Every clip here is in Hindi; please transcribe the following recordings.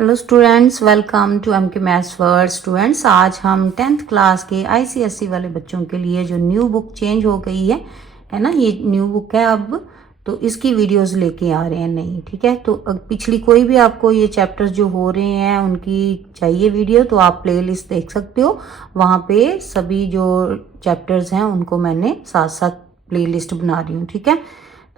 Hello students, welcome to MK maths world. Students, आज हम 10th क्लास के आईसीएसई वाले बच्चों के लिए जो न्यू बुक चेंज हो गई है ना, ये न्यू बुक है अब, तो इसकी वीडियोस लेके आ रहे हैं नई। ठीक है, तो पिछली कोई भी आपको ये चैप्टर्स जो हो रहे हैं उनकी चाहिए वीडियो तो आप प्लेलिस्ट देख सकते हो। वहाँ पे सभी जो चैप्टर्स हैं उनको मैंने साथ साथ प्लेलिस्ट बना रही हूँ। ठीक है,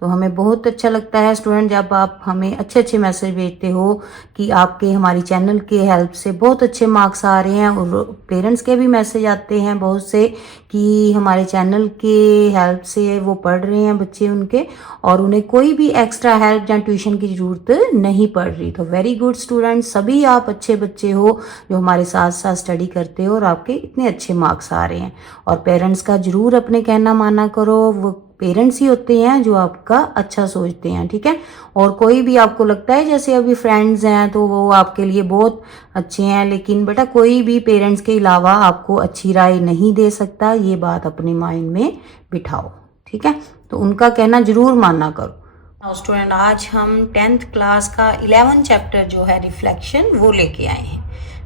तो हमें बहुत अच्छा लगता है स्टूडेंट जब आप हमें अच्छे अच्छे मैसेज भेजते हो कि आपके हमारी चैनल के हेल्प से बहुत अच्छे मार्क्स आ रहे हैं, और पेरेंट्स के भी मैसेज आते हैं बहुत से कि हमारे चैनल के हेल्प से वो पढ़ रहे हैं बच्चे उनके, और उन्हें कोई भी एक्स्ट्रा हेल्प या ट्यूशन की ज़रूरत नहीं पड़ रही। तो वेरी गुड स्टूडेंट, सभी आप अच्छे बच्चे हो जो हमारे साथ साथ स्टडी करते हो और आपके इतने अच्छे मार्क्स आ रहे हैं। और पेरेंट्स का ज़रूर अपने कहना माना करो, वो पेरेंट्स ही होते हैं जो आपका अच्छा सोचते हैं। ठीक है, और कोई भी आपको लगता है जैसे अभी फ्रेंड्स हैं तो वो आपके लिए बहुत अच्छे हैं, लेकिन बेटा कोई भी पेरेंट्स के अलावा आपको अच्छी राय नहीं दे सकता, ये बात अपने माइंड में बिठाओ। ठीक है, तो उनका कहना जरूर माना करो। स्टूडेंट, आज हम 10th क्लास का 11 चैप्टर जो है रिफ्लेक्शन वो लेके आए हैं।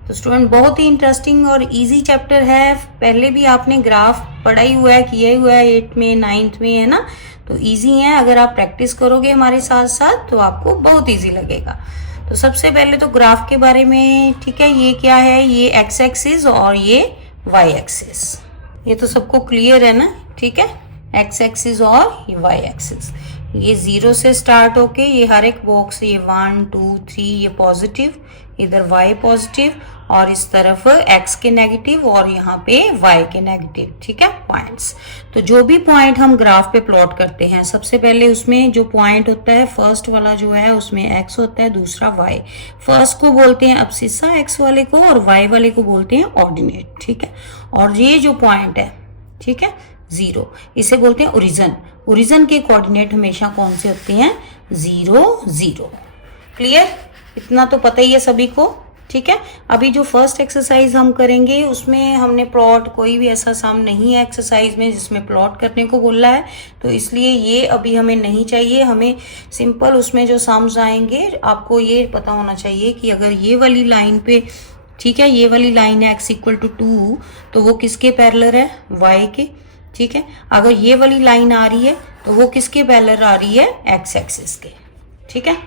तो स्टूडेंट, बहुत ही इंटरेस्टिंग और इजी चैप्टर है। पहले भी आपने ग्राफ पढ़ा ही हुआ है, किया ही हुआ है 8th में 9th में, है ना, तो इजी है। अगर आप प्रैक्टिस करोगे हमारे साथ साथ तो आपको बहुत इजी लगेगा। तो सबसे पहले तो ग्राफ के बारे में, ठीक है, ये क्या है, ये एक्स एक्सिस और ये वाई एक्सिस, ये तो सबको क्लियर है ना। ठीक है, एक्स एक्सिस और ये वाई एक्सिस, ये 0 से स्टार्ट होके ये हर एक बॉक्स, ये 1 2 3 ये पॉजिटिव, इधर y पॉजिटिव और इस तरफ x के नेगेटिव और यहाँ पे y के नेगेटिव। ठीक है, पॉइंट्स। तो जो भी पॉइंट हम ग्राफ पे प्लॉट करते हैं, सबसे पहले उसमें जो पॉइंट होता है फर्स्ट वाला जो है उसमें x होता है, दूसरा y। फर्स्ट को बोलते हैं अब्सिस्सा x वाले को, और y वाले को बोलते हैं ऑर्डिनेट। ठीक है, और ये जो पॉइंट है, ठीक है, 0, इसे बोलते हैं ओरिजिन। ओरिजिन के कोऑर्डिनेट हमेशा कौन से होते हैं, 0 0। क्लियर, इतना तो पता ही है सभी को। ठीक है, अभी जो फर्स्ट एक्सरसाइज हम करेंगे उसमें हमने प्लॉट, कोई भी ऐसा सम नहीं है एक्सरसाइज में जिसमें प्लॉट करने को बोला है, तो इसलिए ये अभी हमें नहीं चाहिए। हमें सिंपल उसमें जो सम्स आएंगे, आपको ये पता होना चाहिए कि अगर ये वाली लाइन पे, ठीक है, ये वाली लाइन है x = 2, तो वो किसके पैरेलल है, y के। ठीक है, अगर ये वाली लाइन आ रही है तो वो किसके पैरेलल आ रही है, x एक्सिस के। ठीक है,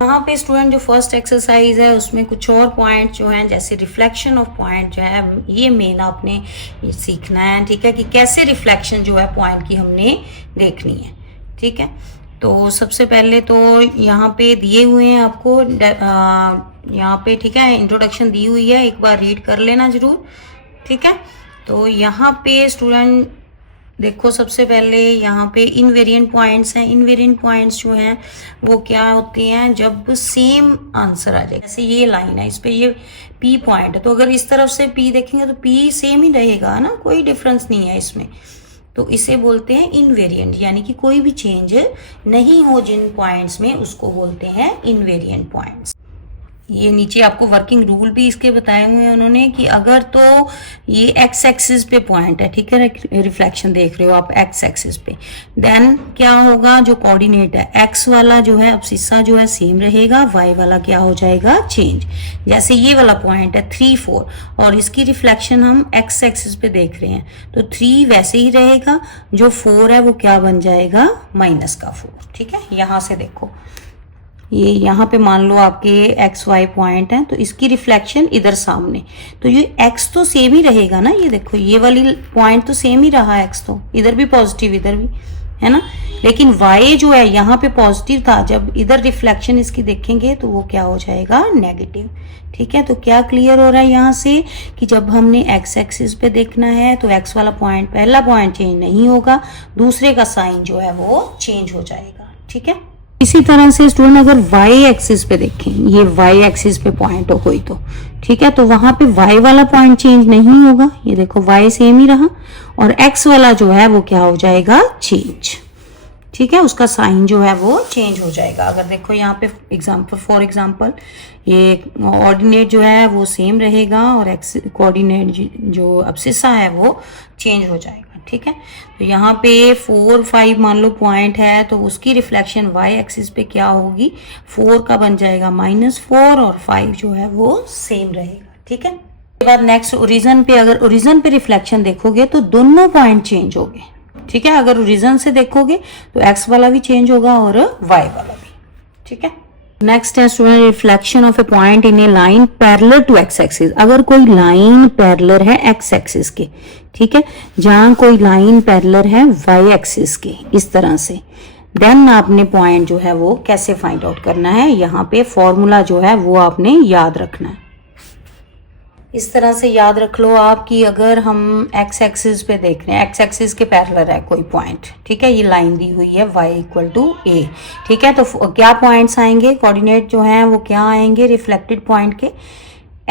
यहाँ पे स्टूडेंट जो फर्स्ट एक्सरसाइज है उसमें कुछ और पॉइंट जो हैं, जैसे रिफ्लेक्शन ऑफ पॉइंट जो है, ये मेन आपने ये सीखना है। ठीक है, कि कैसे रिफ्लेक्शन जो है पॉइंट की हमने देखनी है। ठीक है, तो सबसे पहले तो यहाँ पे दिए हुए हैं आपको यहाँ पे, ठीक है, इंट्रोडक्शन दी हुई है, एक बार रीड कर लेना जरूर। ठीक है, तो यहाँ पे स्टूडेंट देखो, सबसे पहले यहाँ पे इनवेरिएंट पॉइंट्स हैं। इनवेरिएंट पॉइंट्स जो हैं वो क्या होते हैं, जब सेम आंसर आ जाए। जैसे ये लाइन है, इस पे ये P पॉइंट है, तो अगर इस तरफ से P देखेंगे तो P सेम ही रहेगा ना, कोई डिफरेंस नहीं है इसमें, तो इसे बोलते हैं इनवेरिएंट, यानी कि कोई भी चेंज नहीं हो जिन पॉइंट्स में, उसको बोलते हैं इनवेरिएंट पॉइंट्स। ये नीचे आपको वर्किंग रूल भी इसके बताए हुए हैं उन्होंने, कि अगर तो ये एक्स एक्सिस पे पॉइंट है, ठीक है, रिफ्लेक्शन देख रहे हो आप एक्स एक्सिस पे, देन क्या होगा, जो कोऑर्डिनेट है एक्स वाला जो है अब्सिस्सा जो है सेम रहेगा, वाई वाला क्या हो जाएगा, चेंज। जैसे ये वाला पॉइंट है 3 4 और इसकी रिफ्लेक्शन हम एक्स एक्सिस पे देख रहे हैं, तो 3 वैसे ही रहेगा, जो 4 है वो क्या बन जाएगा, -4। ठीक है, यहाँ से देखो, ये यहाँ पे मान लो आपके एक्स वाई पॉइंट है, तो इसकी रिफ्लेक्शन इधर सामने, तो ये एक्स तो सेम ही रहेगा ना, ये देखो ये वाली पॉइंट तो सेम ही रहा, एक्स तो इधर भी पॉजिटिव इधर भी, है ना, लेकिन वाई जो है यहाँ पे पॉजिटिव था, जब इधर रिफ्लेक्शन इसकी देखेंगे तो वो क्या हो जाएगा, नेगेटिव। ठीक है, तो क्या क्लियर हो रहा है यहाँ से कि जब हमने एक्स एक्सिस पे देखना है तो एक्स वाला पॉइंट, पहला पॉइंट चेंज नहीं होगा, दूसरे का साइन जो है वो चेंज हो जाएगा। ठीक है, इसी तरह से स्टूडेंट अगर y एक्सिस पे देखें, ये y एक्सिस पे पॉइंट हो कोई तो, ठीक है, तो वहां पे y वाला पॉइंट चेंज नहीं होगा, ये देखो y सेम ही रहा, और x वाला जो है वो क्या हो जाएगा, चेंज। ठीक है, उसका साइन जो है वो चेंज हो जाएगा। अगर देखो यहाँ पे फॉर एग्जांपल ये ऑर्डिनेट जो है वो सेम रहेगा और एक्स कोऑर्डिनेट जो अब्सिस्सा है वो चेंज हो जाएगा। ठीक है। तो यहाँ पे 4 5 मान लो पॉइंट है, तो उसकी रिफ्लेक्शन वाई एक्सिस पे क्या होगी, 4 का बन जाएगा -4 और 5 जो है वो सेम रहेगा, ठीक है। उसके बाद नेक्स्ट ओरिजिन पे, अगर ओरिजिन पे रिफ्लेक्शन देखोगे तो दोनों पॉइंट चेंज हो गए, ठीक है। अगर ओरिजिन से देखोगे तो एक्स वाला भी चेंज होगा और वाई वाला भी, ठीक है। नेक्स्ट है student reflection of a point in a line parallel to x axis. अगर कोई लाइन पैरेलल है एक्स एक्सिस के, ठीक है, जहां कोई लाइन पैरेलल है वाई एक्सिस के इस तरह से, देन आपने पॉइंट जो है वो कैसे फाइंड आउट करना है, यहाँ पे फॉर्मूला जो है वो आपने याद रखना है। इस तरह से याद रख लो आप कि अगर हम एक्स एक्सिस पे देख रहे हैं, एक्स एक्सिस के पैरेलल है कोई पॉइंट, ठीक है, ये लाइन दी हुई है y = a, ठीक है। तो क्या पॉइंट्स आएंगे, कोऑर्डिनेट जो हैं वो क्या आएंगे रिफ्लेक्टेड पॉइंट के,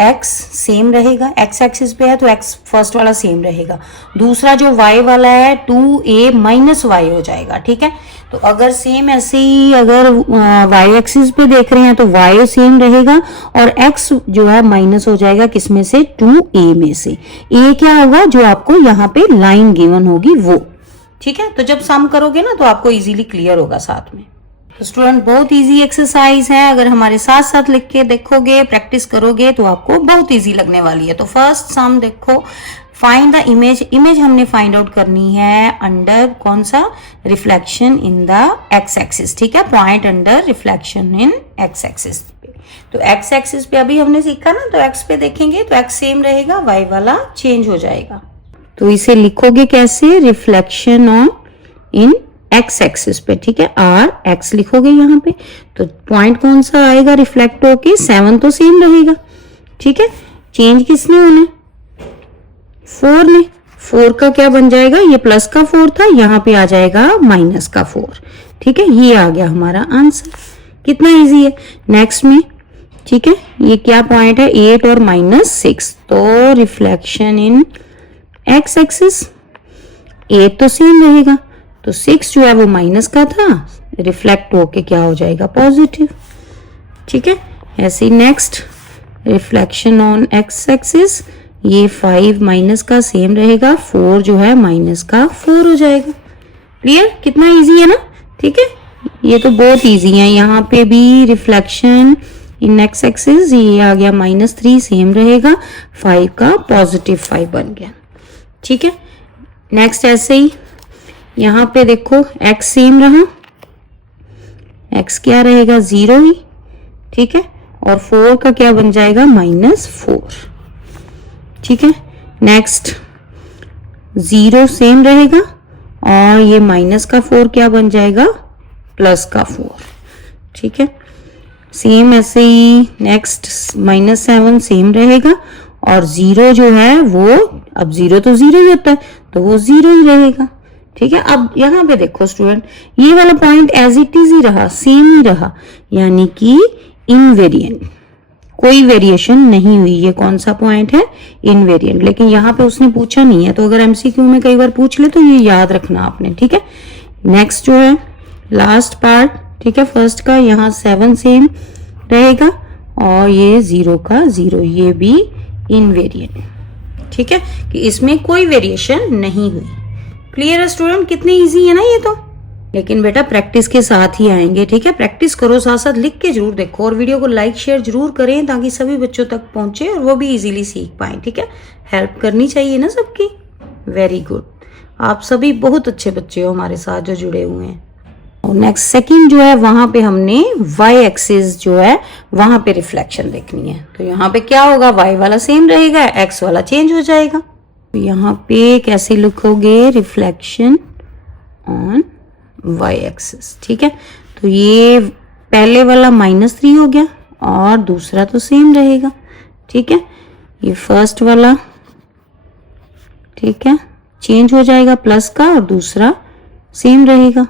x सेम रहेगा, x एक्सिस पे है तो x फर्स्ट वाला सेम रहेगा, दूसरा जो y वाला है 2a - y हो जाएगा, ठीक है। तो अगर सेम ऐसे ही अगर y एक्सिस पे देख रहे हैं तो y सेम रहेगा और x जो है माइनस हो जाएगा किसमें से, 2a में से। a क्या होगा, जो आपको यहाँ पे लाइन गिवन होगी वो, ठीक है। तो जब सम करोगे ना तो आपको इजीली क्लियर होगा साथ में। तो स्टूडेंट बहुत इजी एक्सरसाइज है, अगर हमारे साथ साथ लिख के देखोगे, प्रैक्टिस करोगे तो आपको बहुत इजी लगने वाली है। तो फर्स्ट सम देखो, फाइंड द इमेज, इमेज हमने फाइंड आउट करनी है अंडर कौन सा, reflection in the X axis, ठीक है, point under reflection in x axis पे। तो एक्स एक्सिस पे अभी हमने सीखा ना, तो एक्स पे देखेंगे तो एक्स सेम रहेगा, वाई वाला चेंज हो जाएगा। तो इसे लिखोगे कैसे, reflection on in x axis पे, ठीक है, आर एक्स लिखोगे यहाँ पे। तो पॉइंट कौन सा आएगा रिफ्लेक्ट होके, 7 तो सेम रहेगा, ठीक है। चेंज किसने होना, 4 ने, 4 का क्या बन जाएगा, ये प्लस का 4 था, यहाँ पे आ जाएगा माइनस का 4, ठीक है। ये आ गया हमारा आंसर, कितना इजी है। नेक्स्ट में, ठीक है, ये क्या पॉइंट है, 8 और -6, तो रिफ्लेक्शन इन एक्स एक्सिस, 8 तो सेम रहेगा, तो 6 जो है वो माइनस का था, रिफ्लेक्ट होके क्या हो जाएगा, पॉजिटिव, ठीक है। ऐसे ही next reflection on X axis, ये 5 माइनस का सेम रहेगा, 4 जो है माइनस का 4 हो जाएगा। क्लियर, कितना इजी है ना, ठीक है। ये तो बहुत इजी है, यहाँ पे भी रिफ्लेक्शन इन एक्स एक्सिस, ये आ गया -3 सेम रहेगा, 5 का +5 बन गया, ठीक है। नेक्स्ट ऐसे ही यहाँ पे देखो x सेम रहा, x क्या रहेगा, 0 ही, ठीक है, और 4 का क्या बन जाएगा, -4, ठीक है। नेक्स्ट 0 सेम रहेगा और ये माइनस का 4 क्या बन जाएगा, प्लस का 4, ठीक है। सेम ऐसे ही नेक्स्ट -7 सेम रहेगा और 0 जो है वो, अब 0 तो 0 ही होता है तो वो 0 ही रहेगा, ठीक है। अब यहाँ पे देखो स्टूडेंट, ये वाला पॉइंट एज इट इज ही रहा, सेम ही रहा, यानी कि इनवेरिएंट, कोई वेरिएशन नहीं हुई। ये कौन सा पॉइंट है, इनवेरिएंट। लेकिन यहाँ पे उसने पूछा नहीं है, तो अगर एमसीक्यू में कई बार पूछ ले तो ये याद रखना आपने, ठीक है। नेक्स्ट जो है लास्ट पार्ट, ठीक है, फर्स्ट का, यहाँ 7 सेम रहेगा और ये 0 का 0, ये भी इनवेरिएंट, ठीक है, कि इसमें कोई वेरिएशन नहीं हुई। क्लियर है स्टूडेंट, कितनी इजी है ना ये तो। लेकिन बेटा प्रैक्टिस के साथ ही आएंगे, ठीक है, प्रैक्टिस करो, साथ साथ लिख के जरूर देखो और वीडियो को लाइक शेयर जरूर करें ताकि सभी बच्चों तक पहुंचे और वो भी इजीली सीख पाए, ठीक है। हेल्प करनी चाहिए ना सबकी। वेरी गुड, आप सभी बहुत अच्छे बच्चे हो हमारे साथ जो जुड़े हुए हैं। और नेक्स्ट सेकंड जो है, वहां पे हमने y एक्सिस जो है वहां पे रिफ्लेक्शन देखनी है। तो यहाँ पे क्या होगा, y वाला सेम रहेगा, x वाला चेंज हो जाएगा। तो यहाँ पे कैसे लिखोगे, रिफ्लेक्शन ऑन y एक्सिस, ठीक है। तो ये पहले वाला -3 हो गया और दूसरा तो सेम रहेगा, ठीक है। ये फर्स्ट वाला, ठीक है, चेंज हो जाएगा प्लस का और दूसरा सेम रहेगा,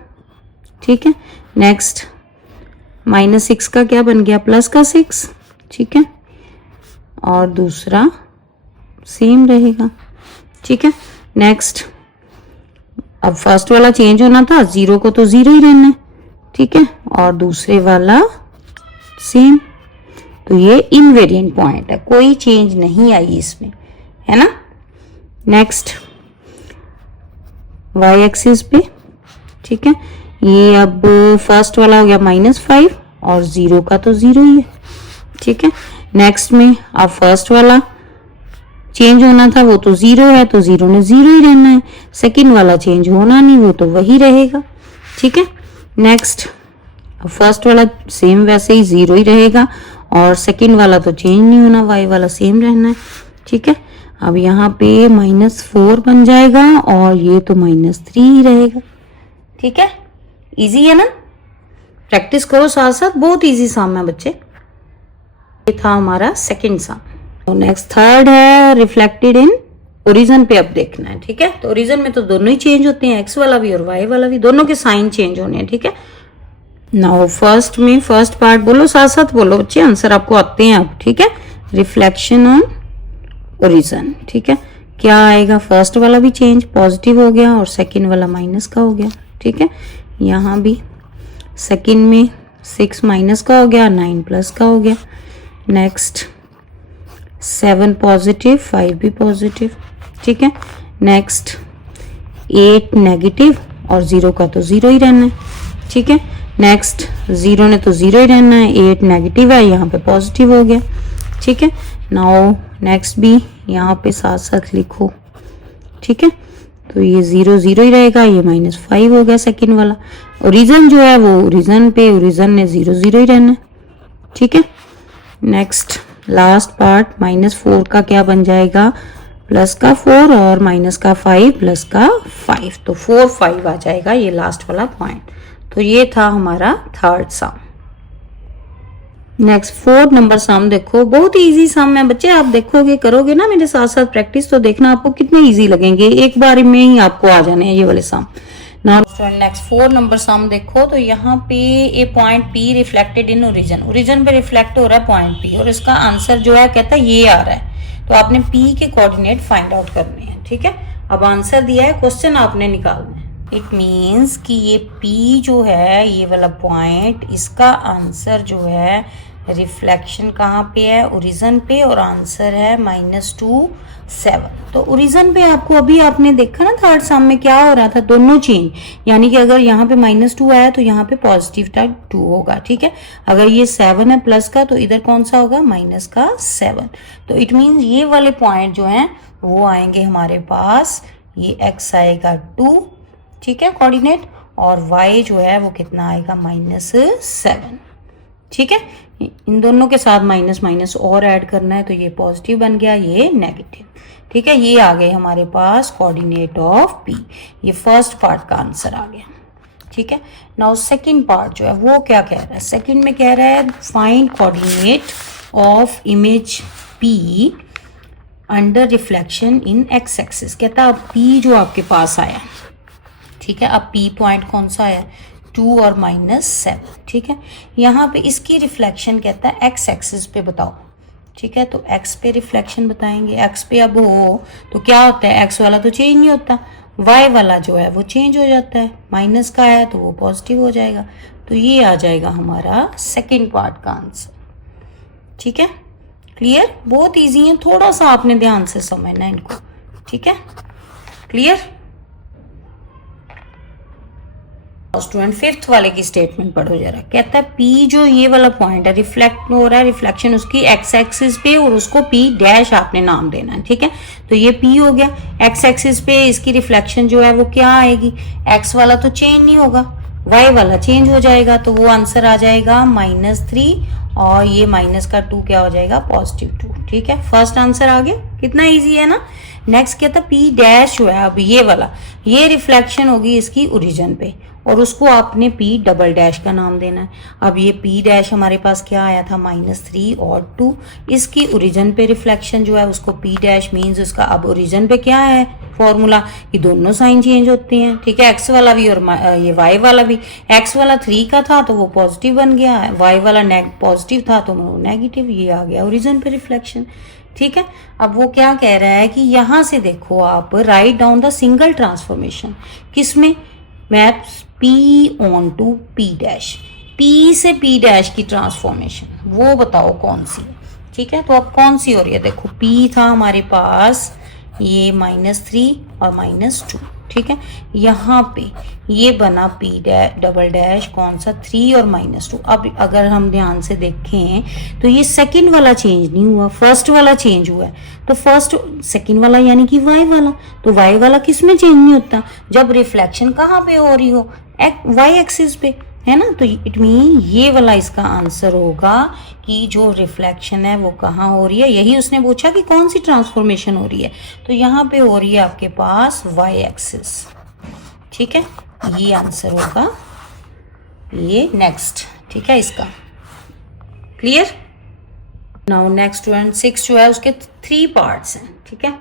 ठीक है। नेक्स्ट -6 का क्या बन गया, प्लस का 6, ठीक है, और दूसरा सेम रहेगा, ठीक है। नेक्स्ट अब फर्स्ट वाला चेंज होना था, 0 को तो 0 ही रहना है, ठीक है, और दूसरे वाला सेम। तो ये इनवेरिएंट पॉइंट है, कोई चेंज नहीं आई इसमें, है ना। नेक्स्ट वाई एक्सिस पे, ठीक है। ये अब फर्स्ट वाला हो गया -5 और 0 का तो 0 ही है, ठीक है। नेक्स्ट में अब फर्स्ट वाला चेंज होना था वो तो 0 है, तो 0 ने 0 ही रहना है। सेकंड वाला चेंज होना नहीं, वो तो वही रहेगा, ठीक है। नेक्स्ट फर्स्ट वाला सेम वैसे ही 0 ही रहेगा और सेकंड वाला तो चेंज नहीं होना, वाई वाला सेम रहना है, ठीक है। अब यहाँ पे -4 बन जाएगा और ये तो -3 ही रहेगा, ठीक है। इजी है ना, प्रैक्टिस करो साथ साथ, बहुत इजी सम है बच्चे। ये था हमारा सेकंड सम। तो नेक्स्ट थर्ड है रिफ्लेक्टेड इन ओरिजिन पे अब देखना है, ठीक है। तो ओरिजिन में तो दोनों ही चेंज होते हैं, एक्स वाला भी और वाई वाला भी, दोनों के साइन चेंज होने हैं, ठीक है। नाउ फर्स्ट में फर्स्ट पार्ट बोलो, साथ साथ बोलो बच्चे, आंसर आपको आते हैं अब, ठीक है। रिफ्लेक्शन ऑन ओरिजिन, ठीक है। क्या आएगा, फर्स्ट वाला भी चेंज पॉजिटिव हो गया और सेकंड वाला माइनस का हो गया, ठीक है। यहाँ भी सेकंड में 6 माइनस का हो गया, 9 प्लस का हो गया। नेक्स्ट 7 पॉजिटिव, 5 भी पॉजिटिव, ठीक है। नेक्स्ट 8 नेगेटिव और 0 का तो 0 ही रहना है, ठीक है। नेक्स्ट 0 ने तो 0 ही रहना है, 8 नेगेटिव है, यहाँ पे पॉजिटिव हो गया, ठीक है। नाउ नेक्स्ट भी यहाँ पे साथ साथ लिखो, ठीक है। तो ये 0 0 ही रहेगा, ये -5 हो गया सेकंड वाला। ओरिजिन जो है वो ओरिजिन पे, ओरिजिन ने 0 0 ही रहना है, ठीक है। नेक्स्ट लास्ट पार्ट -4 का क्या बन जाएगा, प्लस का 4 और माइनस का 5 प्लस का 5, तो 4 5 आ जाएगा ये लास्ट वाला पॉइंट। तो ये था हमारा थर्ड सम। नेक्स्ट 4 नंबर सम देखो, बहुत इजी सम है बच्चे, आप देखोगे करोगे ना मेरे साथ साथ प्रैक्टिस, तो देखना आपको कितने इजी लगेंगे, एक बार में ही आपको आ जाने हैं ये वाले sum. Now next 4 number sum देखो, तो यहाँ पे a point P reflected in origin, origin पे रिफ्लेक्ट हो रहा है पॉइंट पी और इसका आंसर जो है कहता है ये आ रहा है, तो आपने पी के कोऑर्डिनेट फाइंड आउट करने हैं, ठीक है। अब आंसर दिया है, क्वेश्चन आपने निकालना है। इट मीन्स कि ये पी जो है ये वाला पॉइंट, इसका आंसर जो है रिफ्लेक्शन कहाँ पे है, ओरिजिन पे, और आंसर है -2 7। तो ओरिजिन पे आपको अभी आपने देखा ना थर्ड सम में क्या हो रहा था, दोनों चेंज, यानी कि अगर यहाँ पे -2 आया तो यहाँ पे पॉजिटिव का 2 होगा, ठीक है। अगर ये 7 है प्लस का, तो इधर कौन सा होगा, माइनस का 7। तो इट मीन्स ये वाले पॉइंट जो हैं वो आएंगे हमारे पास, ये x आएगा 2, ठीक है, कोऑर्डिनेट, और y जो है वो कितना आएगा, -7, ठीक है। इन दोनों के साथ माइनस माइनस और ऐड करना है, तो ये पॉजिटिव बन गया, ये नेगेटिव, ठीक है। ये आ गए हमारे पास कोऑर्डिनेट ऑफ पी, ये फर्स्ट पार्ट का आंसर आ गया, ठीक है। नाउ सेकंड पार्ट जो है वो क्या कह रहा है, सेकंड में कह रहा है find coordinate of image P under reflection in x axis. कहता है अब पी जो आपके पास आया, ठीक है, अब पी पॉइंट कौन सा आया, 2 और -7, ठीक है। यहाँ पे इसकी रिफ्लेक्शन कहता है एक्स एक्सिस पे बताओ, ठीक है। तो एक्स पे रिफ्लेक्शन बताएंगे, एक्स पे अब हो तो क्या होता है, एक्स वाला तो चेंज नहीं होता, वाई वाला जो है वो चेंज हो जाता है, माइनस का है तो वो पॉजिटिव हो जाएगा। तो ये आ जाएगा हमारा सेकेंड पार्ट का आंसर, ठीक है। क्लियर, बहुत ईजी है, थोड़ा सा आपने ध्यान से समझना है इनको, ठीक है। क्लियर। स्टूडेंट फिफ्थ वाले की स्टेटमेंट पढ़ो जरा। कहता है पी जो ये वाला पॉइंट है रिफ्लेक्ट हो रहा है, रिफ्लेक्शन उसकी एक्स एक्सिस पे, और उसको पी डैश आपने नाम देना है, ठीक है। तो ये पी हो गया, एक्स एक्सिस पे इसकी रिफ्लेक्शन जो है वो क्या आएगी, एक्स वाला तो चेंज नहीं होगा, वाई वाला चेंज हो जाएगा, तो वो आंसर आ जाएगा -3 और ये माइनस का 2 क्या हो जाएगा, +2, ठीक है। फर्स्ट आंसर आ गया, कितना ईजी है ना। नेक्स्ट कहता है पी डैश जो है, अब ये वाला, ये रिफ्लेक्शन होगी इसकी ओरिजिन पे और उसको आपने पी डबल डैश का नाम देना है। अब ये पी डैश हमारे पास क्या आया था, -3 और 2, इसकी ओरिजिन पे रिफ्लेक्शन जो है उसको पी डैश मीन्स उसका अब ओरिजिन पे क्या है फॉर्मूला, कि दोनों साइन चेंज होते हैं, ठीक है। एक्स वाला भी और ये वाई वाला भी, एक्स वाला 3 का था तो वो पॉजिटिव बन गया, वाई वाला पॉजिटिव था तो वो नेगेटिव, ये आ गया ओरिजिन पे रिफ्लेक्शन, ठीक है। अब वो क्या कह रहा है कि यहां से देखो आप right down the single transformation, किसमें, maps P on to P dash, P से P डैश की ट्रांसफॉर्मेशन वो बताओ कौन सी है, ठीक है। तो अब कौन सी हो रही है, देखो P था हमारे पास ये -3 और -2, ठीक है। यहाँ पे ये बना P डबल डैश कौन सा 3 और -2। अब अगर हम ध्यान से देखें तो ये सेकंड वाला चेंज नहीं हुआ, फर्स्ट वाला चेंज हुआ है। तो फर्स्ट सेकंड वाला यानी कि y वाला, तो y वाला किस में चेंज नहीं होता? जब रिफ्लेक्शन कहाँ पे हो रही हो, y एक्सिस पे, है ना। तो इट मीन ये वाला इसका आंसर होगा कि जो रिफ्लेक्शन है वो कहाँ हो रही है। यही उसने पूछा कि कौन सी ट्रांसफॉर्मेशन हो रही है, तो यहाँ पे हो रही है आपके पास y एक्सिस, ठीक है। ये आंसर होगा ये नेक्स्ट, ठीक है इसका। क्लियर। नाउ नेक्स्ट 6 जो है उसके 3 पार्ट्स हैं, ठीक है।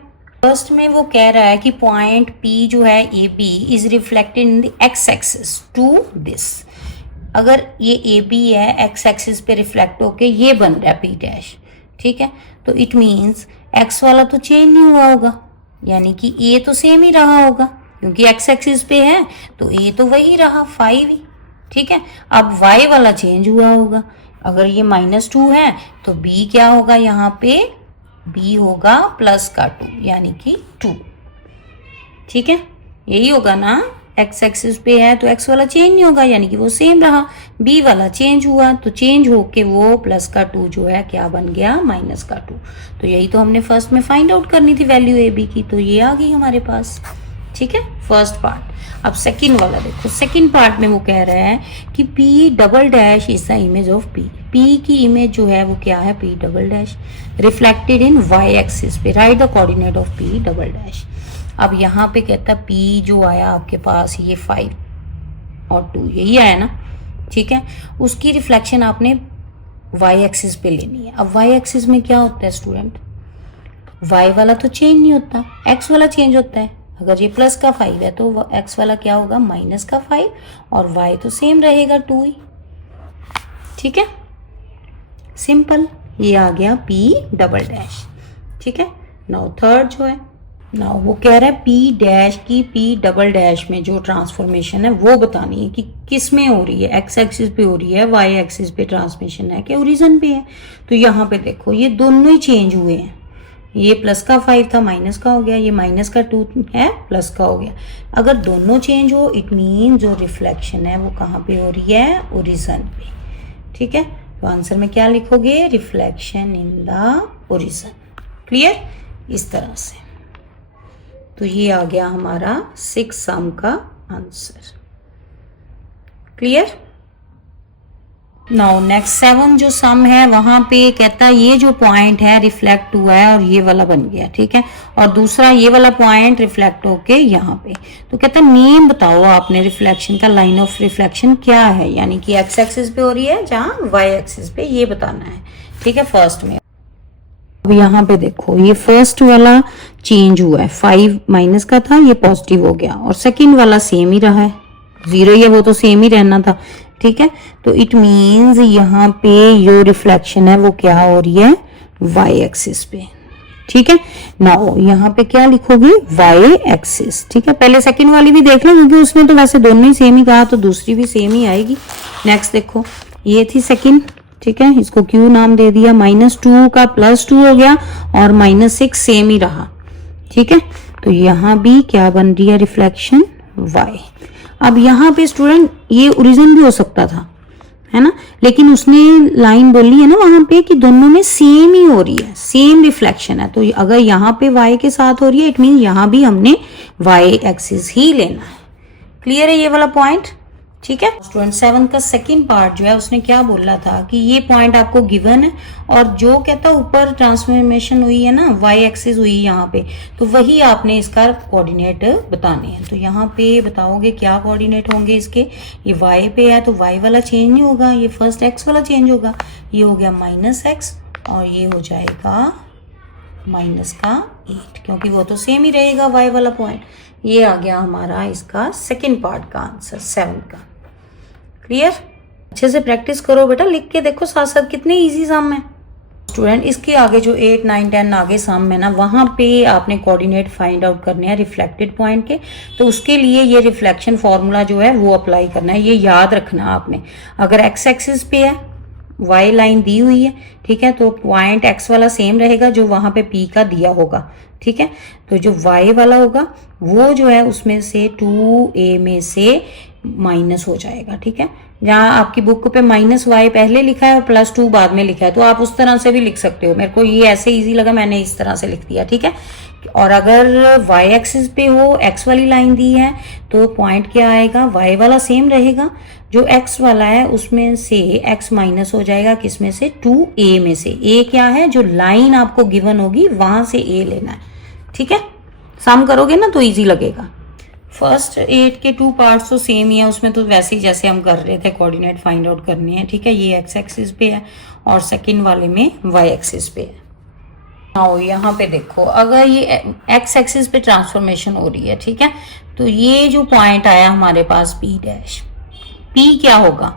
फर्स्ट में वो कह रहा है कि पॉइंट P जो है AB is reflected in the x axis to this. अगर ये AB है x एक्सिस पे रिफ्लेक्ट होके ये बन रहा है P डैश, ठीक है। तो इट मीन्स x वाला तो चेंज नहीं हुआ होगा, यानी कि A तो सेम ही रहा होगा, क्योंकि x एक्सिस पे है तो A तो वही रहा 5 ही, ठीक है। अब y वाला चेंज हुआ होगा। अगर ये -2 है तो B क्या होगा यहाँ पे, B होगा +2 यानी कि 2, ठीक है। यही होगा ना, x एक्सिस पे है तो x वाला चेंज नहीं होगा, यानी कि वो सेम रहा। B वाला चेंज हुआ तो चेंज होके वो +2 जो है क्या बन गया, -2। तो यही तो हमने फर्स्ट में फाइंड आउट करनी थी वैल्यू AB की, तो ये आ गई हमारे पास, ठीक है, फर्स्ट पार्ट। अब सेकंड वाला देखो, सेकंड पार्ट में वो कह रहा है कि P double dash is the image of P। P की इमेज जो है वो क्या है, P double dash reflected in y axis पे, right the coordinate of P double dash. अब यहाँ पे कहता है P जो आया आपके पास ये 5 और 2 यही आया ना, ठीक है। उसकी रिफ्लेक्शन आपने y एक्सिस पे लेनी है। अब y एक्सिस में क्या होता है स्टूडेंट, y वाला तो चेंज नहीं होता, x वाला चेंज होता है। अगर ये +5 है तो x वाला क्या होगा, -5, और y तो सेम रहेगा 2 ही, ठीक है, सिंपल। ये आ गया P डबल डैश, ठीक है। नाउ थर्ड जो है, नाउ वो कह रहा है P डैश की P डबल डैश में जो ट्रांसफॉर्मेशन है वो बतानी है कि किस में हो रही है, x एक्सिस पे हो रही है, y एक्सिस पे ट्रांसफॉर्मेशन है कि ओरिजिन पे है। तो यहाँ पे देखो ये दोनों ही चेंज हुए हैं, ये +5 था माइनस का हो गया, ये -2 है प्लस का हो गया। अगर दोनों चेंज हो इट मीन जो रिफ्लेक्शन है वो कहाँ पे हो रही है, ओरिजिन पे, ठीक है। तो आंसर में क्या लिखोगे, reflection in the origin. Clear, इस तरह से। तो ये आ गया हमारा 6 सम का आंसर। क्लियर। नाउ नेक्स्ट 7 जो सम है वहां पे कहता है ये जो पॉइंट है रिफ्लेक्ट हुआ है और ये वाला बन गया, ठीक है, और दूसरा ये वाला पॉइंट रिफ्लेक्ट होके यहाँ पे। तो कहता है नेम बताओ आपने रिफ्लेक्शन का, लाइन ऑफ रिफ्लेक्शन क्या है, यानी कि x एक्सिस पे हो रही है जहाँ y एक्सिस पे, ये बताना है, ठीक है, फर्स्ट में। अब यहाँ पे देखो ये फर्स्ट वाला चेंज हुआ है, 5 माइनस का था ये पॉजिटिव हो गया, और सेकेंड वाला सेम ही रहा है, 0 ही है वो तो सेम ही रहना था, ठीक है। तो इट मीन्स यहाँ पे जो रिफ्लेक्शन है वो क्या हो रही है, y एक्सिस पे, ठीक है। नाउ यहाँ पे क्या लिखोगे, y एक्सिस, ठीक है। पहले सेकंड वाली भी देख लो क्योंकि उसने तो वैसे दोनों ही सेम ही कहा, तो दूसरी भी सेम ही आएगी। नेक्स्ट देखो ये थी सेकंड, ठीक है, इसको Q नाम दे दिया, -2 का +2 हो गया और -6 सेम ही रहा, ठीक है। तो यहाँ भी क्या बन रही है, रिफ्लेक्शन y। अब यहाँ पे स्टूडेंट ये ओरिजिन भी हो सकता था, है ना, लेकिन उसने लाइन बोली है ना वहां पे कि दोनों में सेम ही हो रही है, सेम रिफ्लेक्शन है। तो अगर यहाँ पे y के साथ हो रही है इट मीन यहाँ भी हमने y एक्सिस ही लेना है। क्लियर है ये वाला पॉइंट, ठीक है। स्टूडेंट 7 का सेकंड पार्ट जो है उसने क्या बोला था कि ये पॉइंट आपको गिवन है और जो कहता ऊपर ट्रांसफॉर्मेशन हुई है ना, y एक्सिस हुई यहाँ पे, तो वही आपने इसका कोऑर्डिनेट बताने हैं। तो यहाँ पे बताओगे क्या कोऑर्डिनेट होंगे इसके, ये y पे है तो y वाला चेंज नहीं होगा, ये फर्स्ट x वाला चेंज होगा, ये हो गया -x और ये हो जाएगा -8, क्योंकि वो तो सेम ही रहेगा y वाला पॉइंट। ये आ गया हमारा इसका सेकेंड पार्ट का आंसर 7 का। क्लियर, अच्छे से प्रैक्टिस करो बेटा, लिख के देखो साथ साथ कितने इजी सम है। स्टूडेंट इसके आगे जो 8, 9, 10 आगे सम है ना, वहां पे आपने कोऑर्डिनेट फाइंड आउट करने हैं रिफ्लेक्टेड पॉइंट के। तो उसके लिए ये रिफ्लेक्शन फॉर्मूला जो है वो अप्लाई करना है, ये याद रखना आपने। अगर x एक्सिस पे है y लाइन दी हुई है, ठीक है, तो पॉइंट x वाला सेम रहेगा जो वहां पे p का दिया होगा, ठीक है। तो जो y वाला होगा वो जो है उसमें से 2a में से माइनस हो जाएगा, ठीक है। जहाँ आपकी बुक पे -y पहले लिखा है और +2 बाद में लिखा है, तो आप उस तरह से भी लिख सकते हो। मेरे को ये ऐसे इजी लगा, मैंने इस तरह से लिख दिया, ठीक है। और अगर y एक्सिस पे हो, x वाली लाइन दी है, तो पॉइंट क्या आएगा, y वाला सेम रहेगा, जो x वाला है उसमें से x माइनस हो जाएगा, किसमें से, 2a में से। a क्या है, जो लाइन आपको गिवन होगी वहां से a लेना है, ठीक है। सम करोगे ना तो इजी लगेगा। फर्स्ट 8 के 2 पार्ट्स तो सेम ही है, उसमें तो वैसे ही जैसे हम कर रहे थे, कोऑर्डिनेट फाइंड आउट करने हैं, ठीक है। ये एक्स एक्सिस पे है और सेकंड वाले में वाई एक्सिस पे है। आओ यहाँ पे देखो, अगर ये एक्स एक्सिस पे ट्रांसफॉर्मेशन हो रही है, ठीक है, तो ये जो पॉइंट आया हमारे पास पी डैश, पी क्या होगा,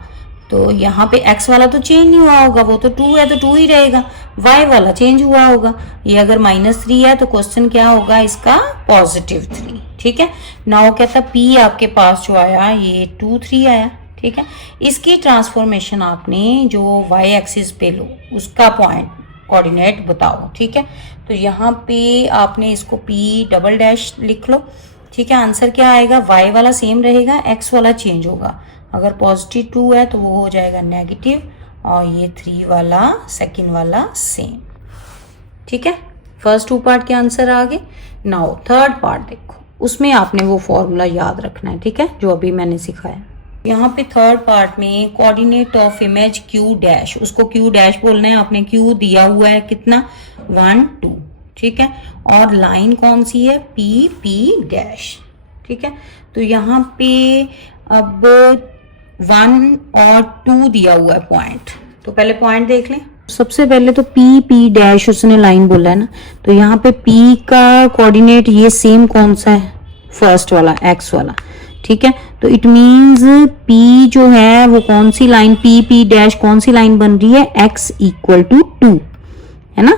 तो यहाँ पे x वाला तो चेंज नहीं हुआ होगा, वो तो 2 है तो 2 ही रहेगा, y वाला चेंज हुआ होगा। ये अगर -3 है तो क्वेश्चन क्या होगा इसका, +3, ठीक है। नाउ कहता p आपके पास जो आया ये 2 3 आया, ठीक है। इसकी ट्रांसफॉर्मेशन आपने जो y एक्सिस पे लो उसका पॉइंट कोऑर्डिनेट बताओ, ठीक है। तो यहाँ पे आपने इसको p डबल डैश लिख लो, ठीक है। आंसर क्या आएगा, y वाला सेम रहेगा, x वाला चेंज होगा। अगर +2 है तो वो हो जाएगा नेगेटिव, और ये 3 वाला सेकंड वाला सेम, ठीक है। फर्स्ट 2 पार्ट के आंसर आ गए। नाउ थर्ड पार्ट देखो, उसमें आपने वो फॉर्मूला याद रखना है, ठीक है, जो अभी मैंने सिखाया। यहाँ पे थर्ड पार्ट में coordinate of image q dash, उसको q डैश बोलना है, आपने q दिया हुआ है कितना, 1 2, ठीक है। और लाइन कौन सी है, p डैश, ठीक है। तो यहाँ पे अब 1 और 2 दिया हुआ है पॉइंट, तो पहले पॉइंट देख लें। सबसे पहले तो p डैश उसने लाइन बोला है ना, तो यहाँ पे p का कोऑर्डिनेट ये सेम कौन सा है, फर्स्ट वाला x वाला, ठीक है। तो इट मींस p जो है वो कौन सी लाइन, p डैश कौन सी लाइन बन रही है, x = 2 है ना,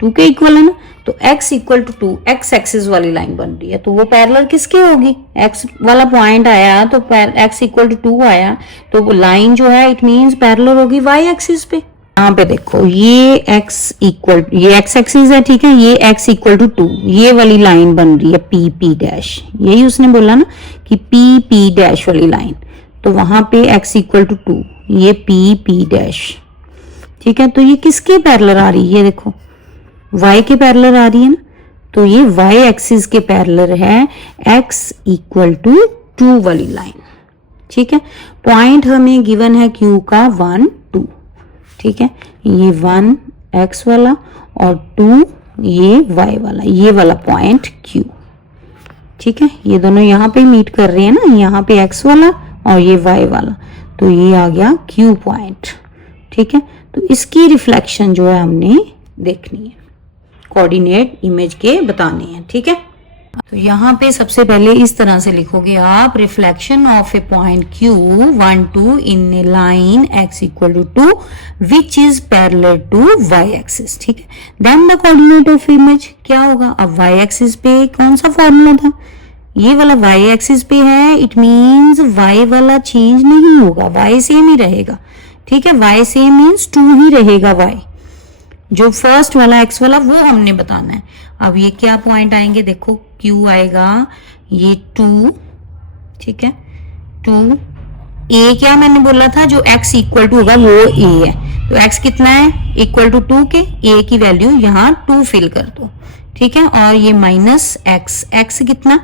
2 के इक्वल है ना, तो x = 2 x एक्सिस वाली लाइन बन रही है, तो वो पैरेलल किसके होगी, x वाला पॉइंट आया तो x = 2 आया, तो वो लाइन जो है इट मींस पैरेलल होगी y एक्सिस पे। यहाँ पे देखो ये ये x एक्सिस है, ठीक है, ये x = 2, ये वाली लाइन बन रही है p डैश, यही उसने बोला ना कि p डैश वाली लाइन, तो वहां पे x = 2, ये p डैश, ठीक है। तो ये किसके पैरेलल आ रही है, ये देखो y के पैरेलल आ रही है ना, तो ये y एक्सिस के पैरेलल है x = 2 वाली लाइन, ठीक है। पॉइंट हमें गिवन है q का 1 2, ठीक है, ये 1 x वाला और 2 ये y वाला, ये वाला पॉइंट q, ठीक है। ये दोनों यहाँ पे मीट कर रहे हैं ना, यहाँ पे x वाला और ये y वाला, तो ये आ गया q पॉइंट, ठीक है। तो इसकी रिफ्लेक्शन जो है हमने देखनी है, कोऑर्डिनेट इमेज के बताने हैं, ठीक है। तो यहाँ पे सबसे पहले इस तरह से लिखोगे आप, reflection of a point q 1 2 in a line x = 2 which is parallel to y axis, ठीक है। Then the coordinate of image क्या होगा, अब y एक्सिस पे कौन सा फॉर्मूला था, ये वाला y एक्सिस पे है, इट मींस y वाला चेंज नहीं होगा, y सेम ही रहेगा, ठीक है। y सेम मींस 2 ही रहेगा, y जो फर्स्ट वाला x वाला वो हमने बताना है। अब ये क्या पॉइंट आएंगे, देखो q आएगा ये 2, ठीक है, 2 a क्या मैंने बोला था, जो x = होगा वो a है, तो x कितना है, = 2 के, a की वैल्यू यहाँ 2 फिल कर दो, ठीक है। और ये -x, x कितना,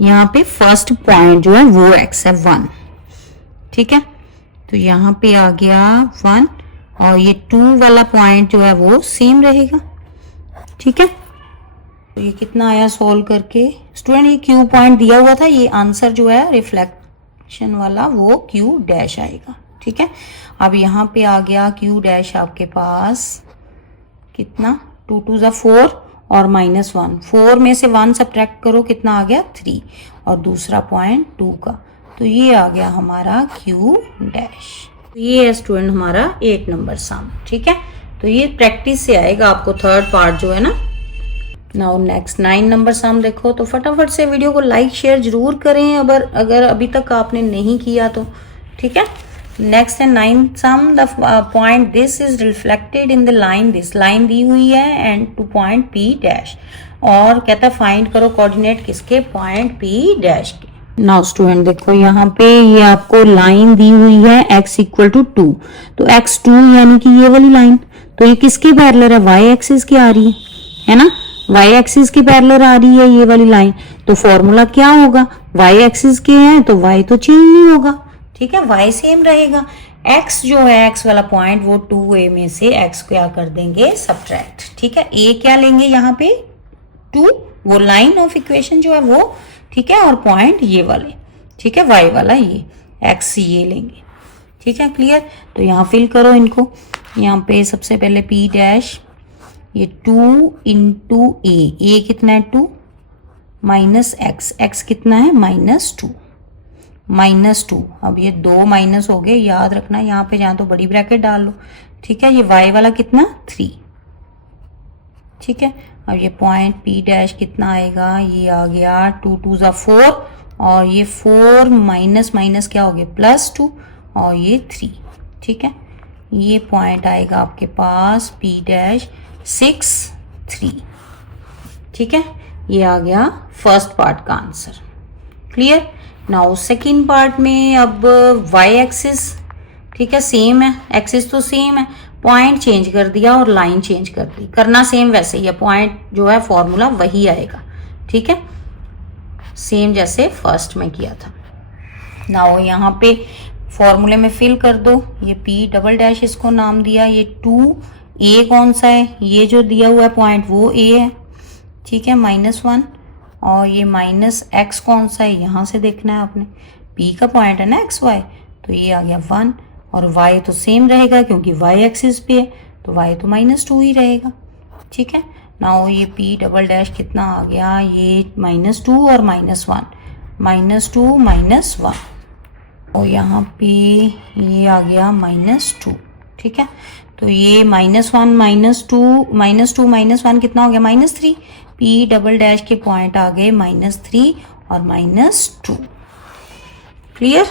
यहाँ पे फर्स्ट पॉइंट जो है वो x है 1, ठीक है, तो यहाँ पे आ गया 1, और ये 2 वाला पॉइंट जो है वो सेम रहेगा, ठीक है। तो ये कितना आया सॉल्व करके, स्टूडेंट ये q पॉइंट दिया हुआ था, ये आंसर जो है रिफ्लेक्शन वाला वो q डैश आएगा, ठीक है। अब यहाँ पे आ गया q डैश आपके पास कितना, 2 2 = 4 और -1, 4 में से 1 सब्ट्रैक्ट करो, कितना आ गया 3, और दूसरा पॉइंट 2 का, तो ये आ गया हमारा q डैश। ये है स्टूडेंट हमारा 8 नंबर सम, ठीक है। तो ये प्रैक्टिस से आएगा आपको थर्ड पार्ट जो है ना। नाउ नेक्स्ट 9 नंबर सम देखो, तो फटाफट से वीडियो को लाइक शेयर जरूर करें अगर अभी तक आपने नहीं किया तो, ठीक है। नेक्स्ट है 9 sum the point this is reflected in the line, this line दी हुई है and to point P dash, और कहता है फाइंड करो कोऑर्डिनेट किसके, पॉइंट पी डैश के। नाउ स्टूडेंट देखो यहाँ पे ये आपको लाइन दी हुई है x इक्वल टू 2, तो x2 यानी कि ये वाली लाइन, तो ये किसकी पैरेलल है, y एक्सिस की आ रही है ना, y एक्सिस की पैरेलल आ रही है ये वाली लाइन, तो फॉर्मूला क्या होगा, y एक्सिस के हैं तो y तो चेंज नहीं होगा, ठीक है, y सेम रहेगा। x जो है x वाला पॉइंट वो 2a में से x क्या कर देंगे, सब्ट्रैक्ट, ठीक है, a क्या लेंगे यहाँ पे 2, वो लाइन ऑफ इक्वेशन जो है वो, ठीक है, और पॉइंट ये वाले, ठीक है, y वाला ये x ये लेंगे, ठीक है, क्लियर। तो यहाँ फिल करो इनको, यहाँ पे सबसे पहले p डैश ये 2 इंटू a कितना है 2 माइनस x कितना है -2, अब ये 2 माइनस हो गए, याद रखना यहाँ पे जहाँ तो बड़ी ब्रैकेट डाल लो, ठीक है, ये y वाला कितना 3, ठीक है। अब ये पॉइंट p डैश कितना आएगा, ये आ गया 2 2 ज़ा 4, और ये 4 माइनस माइनस क्या हो गया +2, और ये 3, ठीक है, ये पॉइंट आएगा आपके पास p डैश 6 3, ठीक है, ये आ गया फर्स्ट पार्ट का answer, clear. Now second part में अब y एक्सिस, ठीक है, सेम है, एक्सिस तो सेम है, पॉइंट चेंज कर दिया और लाइन चेंज कर दी, करना सेम वैसे ही है, पॉइंट जो है फॉर्मूला वही आएगा, ठीक है, सेम जैसे फर्स्ट में किया था। नाउ यहाँ पे फॉर्मूले में फिल कर दो, ये p डबल डैश इसको नाम दिया, ये 2a कौन सा है, ये जो दिया हुआ है पॉइंट वो a है, ठीक है, -1, और ये -x कौन सा है, यहाँ से देखना है आपने, p का पॉइंट है ना xy, तो ये आ गया 1, और y तो सेम रहेगा क्योंकि y एक्सिस पे है, तो y तो -2 ही रहेगा, ठीक है। नाउ ये p डबल डैश कितना आ गया, ये -2 और -1, -2 -1, और यहाँ पे ये आ गया -2, ठीक है, तो ये -1 -2 -1 कितना हो गया -3, p डबल डैश के पॉइंट आ गए -3 और -2, क्लियर।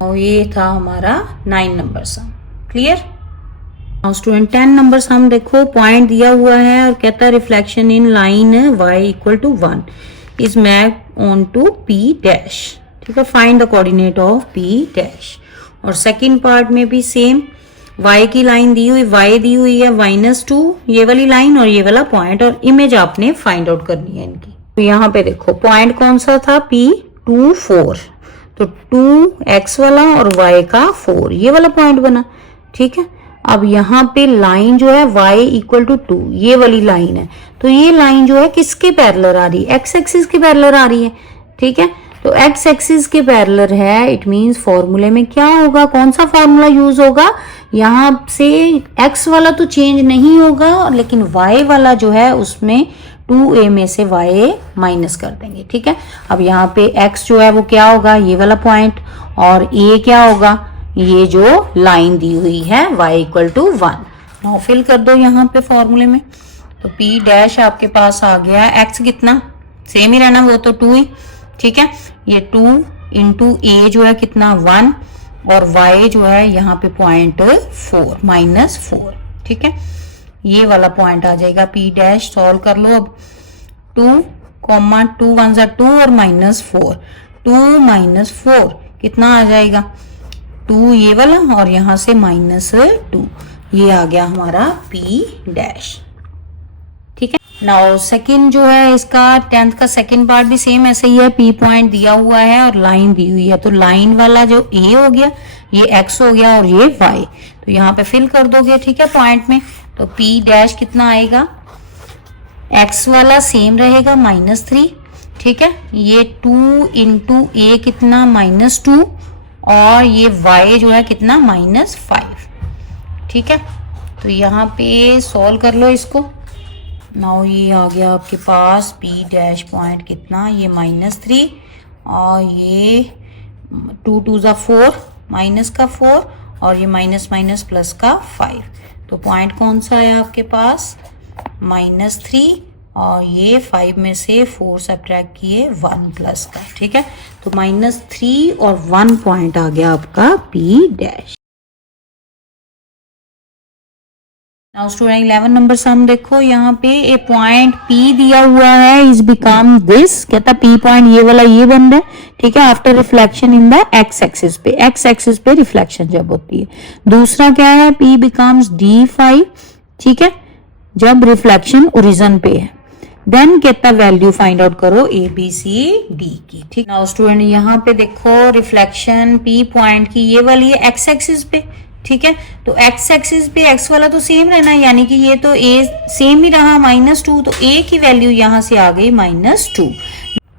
और ये था हमारा 9 number sum, clear. Now student 10 number sum देखो, पॉइंट दिया हुआ है और कहता है reflection in line y equal to 1 is map on to p dash, ठीक है, find the coordinate of p dash. और सेकंड पार्ट में भी सेम, y की लाइन दी हुई, y दी हुई है -2 ये वाली लाइन और ये वाला पॉइंट, और इमेज आपने फाइंड आउट करनी है इनकी। तो यहाँ पे देखो पॉइंट कौन सा था, p 2 4, तो 2x वाला और y का 4 ये वाला पॉइंट बना, ठीक है। अब यहाँ पे लाइन जो है y इक्वल टू 2 ये वाली लाइन है, तो ये लाइन जो है किसके पैरेलल आ रही है, x एक्सिस के पैरेलल आ रही है, ठीक है, तो x एक्सिस के पैरेलल है, इट मींस फॉर्मूले में क्या होगा, कौन सा फॉर्मूला यूज होगा, यहाँ से x वाला तो चेंज नहीं होगा, लेकिन y वाला जो है उसमें 2a में से y माइनस कर देंगे, ठीक है। अब यहाँ पे x जो है वो क्या होगा, ये वाला पॉइंट, और a क्या होगा, ये जो लाइन दी हुई है y equal to 1। Now fill कर दो यहाँ पे फॉर्मूले में, तो p डैश आपके पास आ गया, x कितना सेम ही रहना, वो तो 2 ही, ठीक है, ये 2 इंटू a जो है कितना 1, और y जो है यहाँ पे पॉइंट 4 -4, ठीक है, ये वाला पॉइंट आ जाएगा p डैश। सॉल्व कर लो अब, 2 2 1 ज़ा 2 और -4, 2 -4 कितना आ जाएगा 2 ये वाला, और यहाँ से -2, ये आ गया हमारा p डैश, ठीक है। नाउ सेकंड जो है इसका 10th का सेकंड पार्ट भी सेम ऐसे ही है, p पॉइंट दिया हुआ है और लाइन दी हुई है, तो लाइन वाला जो a हो गया, ये x हो गया और ये y, तो यहाँ पे फिल कर दोगे, ठीक है, पॉइंट में, तो p डैश कितना आएगा, x वाला सेम रहेगा -3, ठीक है, ये 2 इंटू a कितना -2, और ये y जो है कितना -5, ठीक है। तो यहाँ पे सॉल्व कर लो इसको, नाउ ये आ गया आपके पास p डैश पॉइंट कितना, ये -3, और ये 2 2 ज़ा 4 माइनस का 4, और ये माइनस प्लस का 5, तो पॉइंट कौन सा है आपके पास, -3 और ये 5 में से 4 सब्ट्रैक्ट किए 1 प्लस का, ठीक है। तो -3 और 1 पॉइंट आ गया आपका P dash. Now student 11 number sum देखो, यहाँ पे ए पॉइंट P दिया हुआ है, इज बिकम दिस, कहता P पॉइंट ये वाला ये बन रहा है, ठीक है। After reflection in the X axis पे, एक्स एक्सिस पे रिफ्लेक्शन जब होती है। दूसरा क्या है, P बिकम्स D5, ठीक है, जब रिफ्लेक्शन ओरिजिन पे है। देन कहता वैल्यू फाइंड आउट करो ए बी सी डी की, ठीक। नाउ स्टूडेंट यहाँ पे देखो रिफ्लेक्शन P पॉइंट की ये वाली है एक्स एक्सिस पे, ठीक है। तो एक्स एक्सिस पे एक्स वाला तो सेम रहना है, यानी कि ये तो ए सेम ही रहा -2, तो ए की वैल्यू यहाँ से आ गई -2।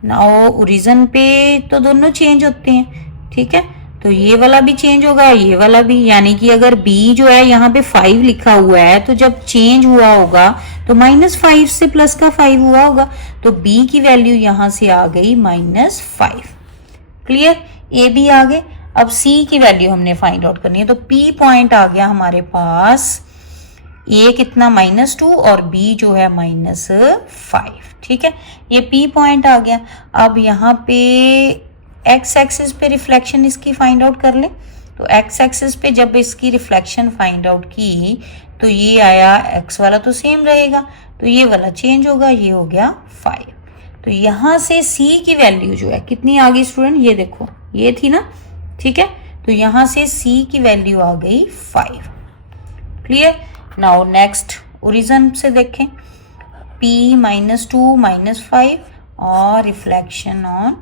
नाउ ओरिजिन पे तो दोनों चेंज होते हैं, ठीक है। तो ये वाला भी चेंज होगा, ये वाला भी, यानी कि अगर b जो है यहाँ पे 5 लिखा हुआ है, तो जब चेंज हुआ होगा तो -5 से प्लस का 5 हुआ होगा, तो b की वैल्यू यहाँ से आ गई -5। क्लियर, ए भी आ गए। अब C की वैल्यू हमने फाइंड आउट करनी है, तो P पॉइंट आ गया हमारे पास, A कितना -2 और B जो है -5, ठीक है। ये P पॉइंट आ गया। अब यहाँ पे X एक्सिस पे रिफ्लेक्शन इसकी फाइंड आउट कर ले, तो X एक्सिस पे जब इसकी रिफ्लेक्शन फाइंड आउट की तो ये आया, X वाला तो सेम रहेगा, तो ये वाला चेंज होगा, ये हो गया 5। तो यहाँ से C की वैल्यू जो है कितनी आ गई स्टूडेंट, ये देखो ये थी ना, ठीक है। तो यहां से C की वैल्यू आ गई 5। क्लियर। नाउ नेक्स्ट ओरिजिन से देखें, P -2 -5 और रिफ्लेक्शन ऑन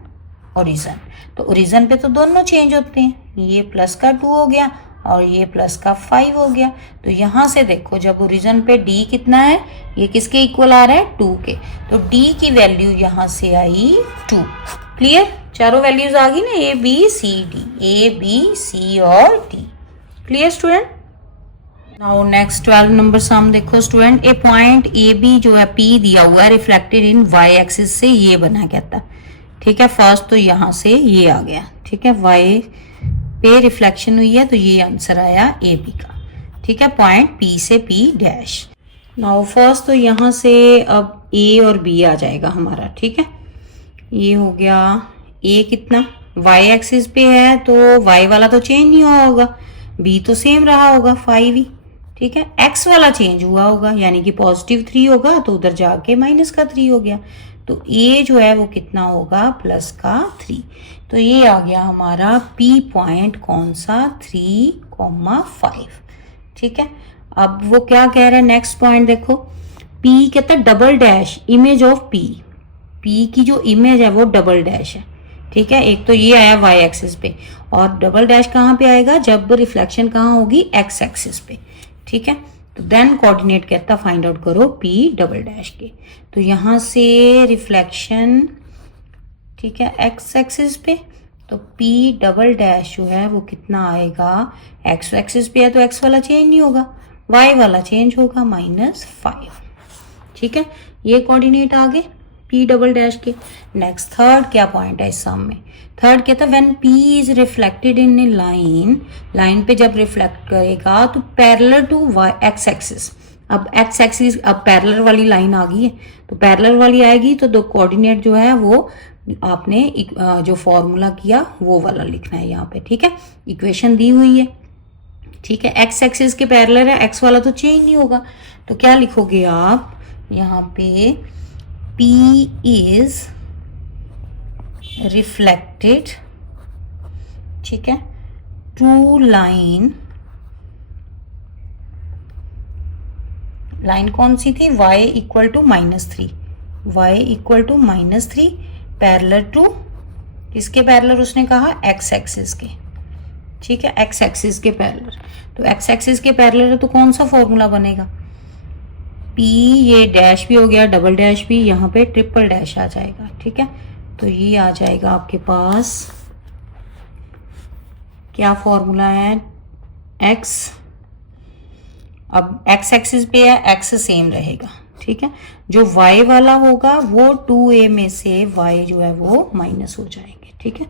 ओरिजिन। तो ओरिजिन पे तो दोनों चेंज होते हैं, ये प्लस का 2 हो गया और ये प्लस का 5 हो गया। तो यहां से देखो जब ओरिजिन पे D कितना है, ये किसके इक्वल आ रहा है, 2 के, तो D की वैल्यू यहां से आई 2। क्लियर, चारों वैल्यूज आ गई ना, A B C D, A B C और D. Clear student. Now next 12 number sum देखो student, A point A B जो है P दिया हुआ है, रिफ्लेक्टेड इन वाई एक्सिस से ये बना कहता, ठीक है। फर्स्ट तो यहां से ये आ गया, ठीक है, वाई पे रिफ्लेक्शन हुई है, तो ये आंसर आया ए बी का, ठीक है। पॉइंट P से P डैश। नाउ फर्स्ट तो यहां से अब ए और बी आ जाएगा हमारा, ठीक है। ये हो गया ए कितना, y एक्सिस पे है तो y वाला तो चेंज नहीं हुआ होगा, b तो सेम रहा होगा 5 ही, ठीक है। x वाला चेंज हुआ होगा, यानी कि +3 होगा, तो उधर जाके -3 हो गया, तो a जो है वो कितना होगा, +3। तो ये आ गया हमारा p पॉइंट कौन सा, 3,5, ठीक है। अब वो क्या कह रहा है, नेक्स्ट पॉइंट देखो, p कहता है double dash image of p, P की जो इमेज है वो डबल डैश है, ठीक है। एक तो ये आया y एक्सिस पे, और डबल डैश कहाँ पे आएगा, जब रिफ्लेक्शन कहाँ होगी, x एक्सिस पे, ठीक है। तो देन कोऑर्डिनेट कहता फाइंड आउट करो P डबल डैश के। तो यहाँ से रिफ्लेक्शन, ठीक है, x एक्सिस पे, तो P डबल डैश जो है वो कितना आएगा, x एक्सिस पे है तो x वाला चेंज नहीं होगा, y वाला चेंज होगा, -5, ठीक है। ये कोऑर्डिनेट आ गए P डबल डैश के। नेक्स्ट थर्ड क्या पॉइंट है इस सम में, थर्ड कहता है when P is reflected in a line, line पे जब रिफ्लेक्ट करेगा तो पैरेलल टू x एक्सिस। अब x एक्सिस, अब पैरेलल वाली लाइन आ गई है, तो पैरेलल वाली आएगी तो दो कोऑर्डिनेट जो है वो आपने जो फॉर्मूला किया वो वाला लिखना है यहाँ पे, ठीक है। इक्वेशन दी हुई है, ठीक है, x एक्सिस के पैरेलल है, x वाला तो चेंज नहीं होगा, तो क्या लिखोगे आप यहाँ पे, P is reflected, ठीक है, टू लाइन, लाइन कौन सी थी, y equal to -3, y equal to -3 parallel to किसके पैरेलल, उसने कहा x एक्सिस के, ठीक है, x एक्सिस के पैरेलल। तो x एक्सिस के पैरेलल है तो कौन सा फॉर्मूला बनेगा, P, ये डैश भी हो गया, डबल डैश भी, यहाँ पे ट्रिपल डैश आ जाएगा, ठीक है। तो ये आ जाएगा आपके पास, क्या फॉर्मूला है, x, अब x एक्सिस पे है, x सेम रहेगा, ठीक है। जो y वाला होगा वो 2a में से y जो है वो माइनस हो जाएंगे, ठीक है।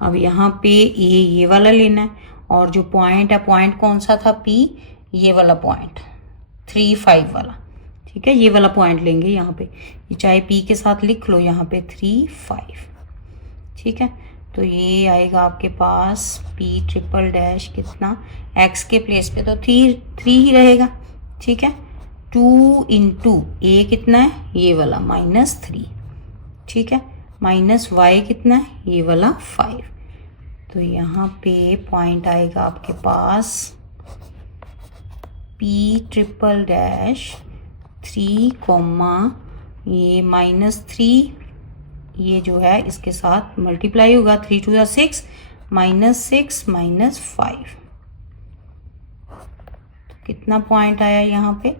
अब यहाँ पे ये वाला लेना है, और जो पॉइंट है, पॉइंट कौन सा था P, ये वाला पॉइंट 3, 5 वाला, ठीक है, ये वाला पॉइंट लेंगे यहाँ पे, ये चाहे p के साथ लिख लो यहाँ पे 3 5, ठीक है। तो ये आएगा आपके पास p ट्रिपल डैश कितना, x के प्लेस पे तो 3 ही रहेगा, ठीक है। 2 इंटू a कितना है, ये वाला -3, ठीक है, माइनस y कितना है, ये वाला 5। तो यहाँ पे पॉइंट आएगा आपके पास p ट्रिपल डैश 3 कॉमा ये -3, ये जो है इसके साथ मल्टीप्लाई होगा, 3 2 6, -6 -5, तो कितना पॉइंट आया यहाँ पे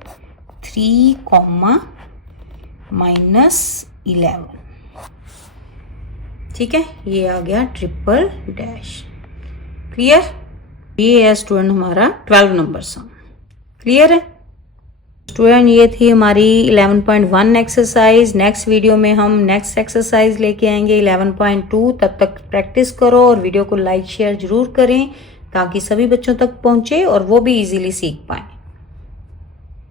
3 कॉमा -11, ठीक है। ये आ गया ट्रिपल डैश। क्लियर? ये है स्टूडेंट हमारा 12 नंबर सम। क्लियर है स्टूडेंट? ये थी हमारी 11.1 एक्सरसाइज। नेक्स्ट वीडियो में हम नेक्स्ट एक्सरसाइज लेके आएंगे 11.2। तब तक प्रैक्टिस करो और वीडियो को लाइक शेयर जरूर करें ताकि सभी बच्चों तक पहुंचे और वो भी इजीली सीख पाए।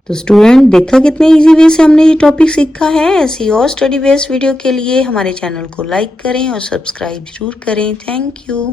तो स्टूडेंट देखा कितने इजी वे से हमने ये टॉपिक सीखा है। ऐसी और स्टडी बेस्ड वीडियो के लिए हमारे चैनल को लाइक करें और सब्सक्राइब जरूर करें। Thank you.